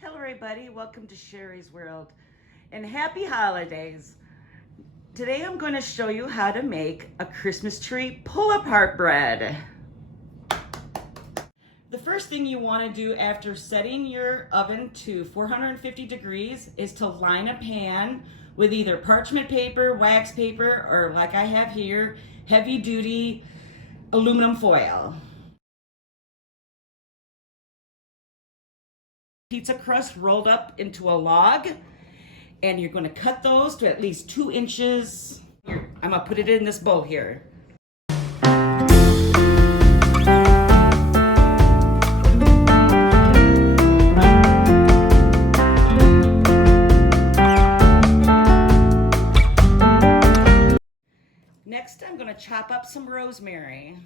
Hello everybody, welcome to Sherry's World and happy holidays. Today I'm going to show you how to make a Christmas tree pull-apart bread. The first thing you want to do after setting your oven to 450 degrees is to line a pan with either parchment paper, wax paper, or like I have here, heavy duty aluminum foil. Pizza crust rolled up into a log, and you're going to cut those to at least 2 inches. I'm going to put it in this bowl here. Next, I'm going to chop up some rosemary.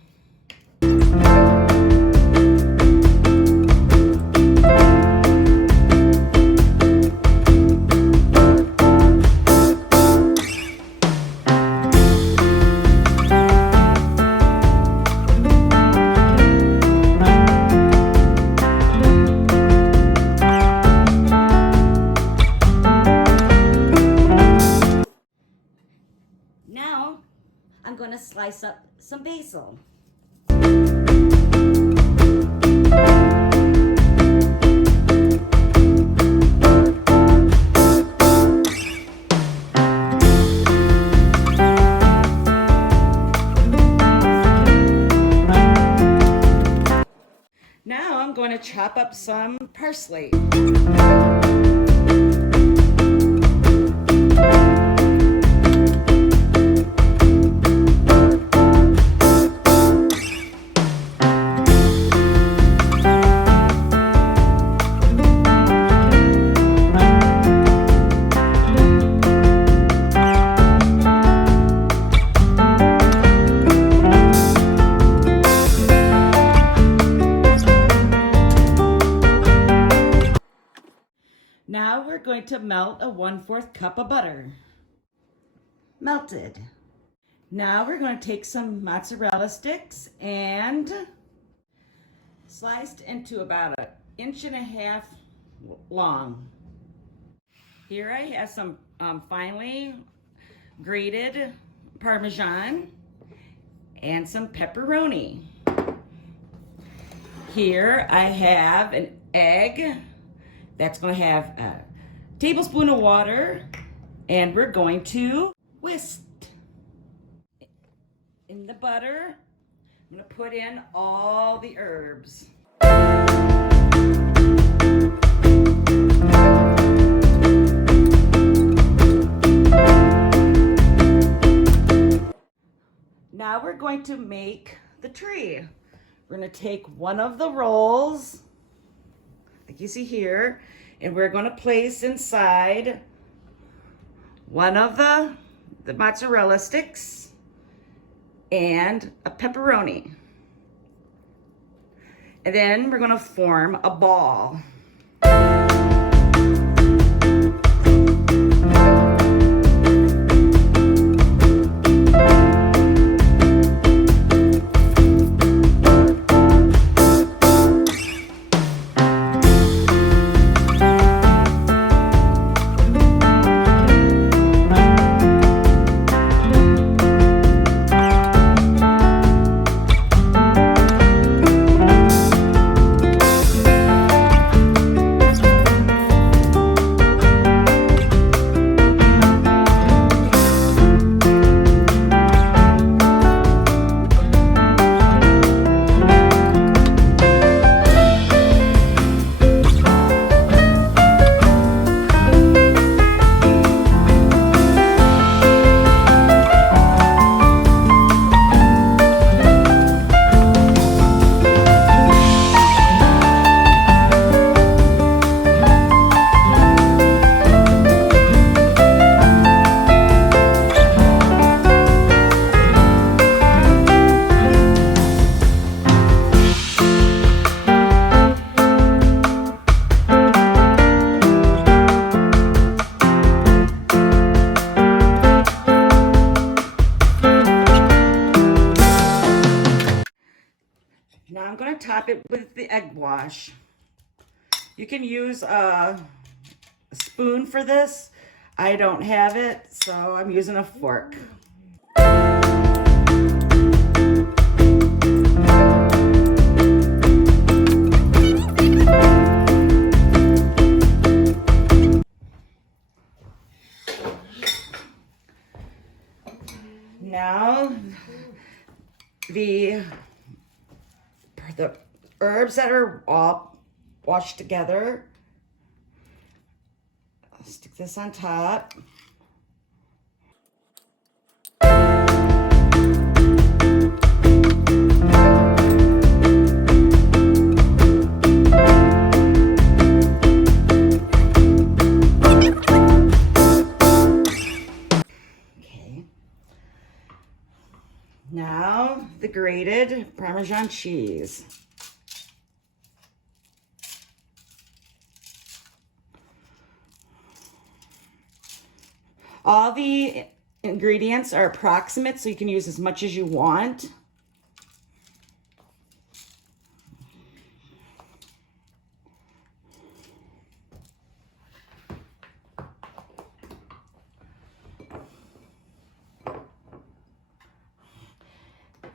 Now, I'm going to slice up some basil. Now I'm going to chop up some parsley. Now we're going to melt a 1/4 cup of butter. Melted. Now we're going to take some mozzarella sticks and sliced into about 1.5 inches long. Here I have some finely grated Parmesan and some pepperoni. Here I have an egg. That's going to have a tablespoon of water, and we're going to whisk. In the butter, I'm going to put in all the herbs. Now we're going to make the tree. We're going to take one of the rolls, like you see here, and we're going to place inside one of the mozzarella sticks and a pepperoni. And then we're going to form a ball. Now I'm going to top it with the egg wash. You can use a spoon for this. I don't have it, so I'm using a fork. Now, the herbs that are all washed together, I'll stick this on top. Okay. Now, the grated Parmesan cheese. All the ingredients are approximate, so you can use as much as you want.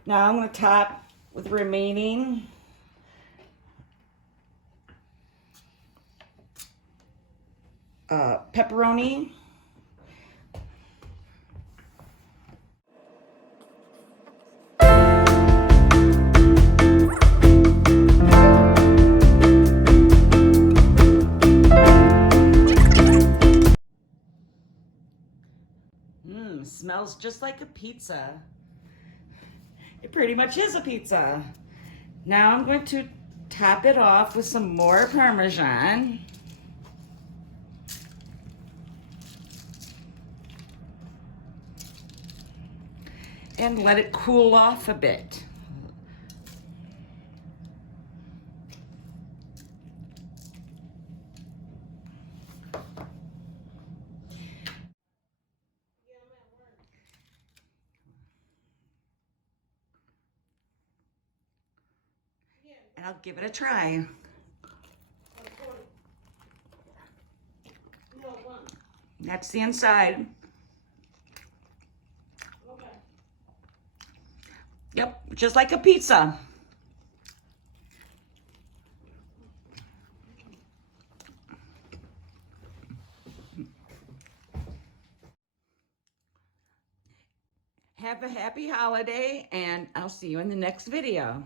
Now I'm going to top with the remaining pepperoni. Smells just like a pizza. It pretty much is a pizza. Now I'm going to top it off with some more Parmesan. And let it cool off a bit. And I'll give it a try. That's the inside. Yep, just like a pizza. Have a happy holiday, and I'll see you in the next video.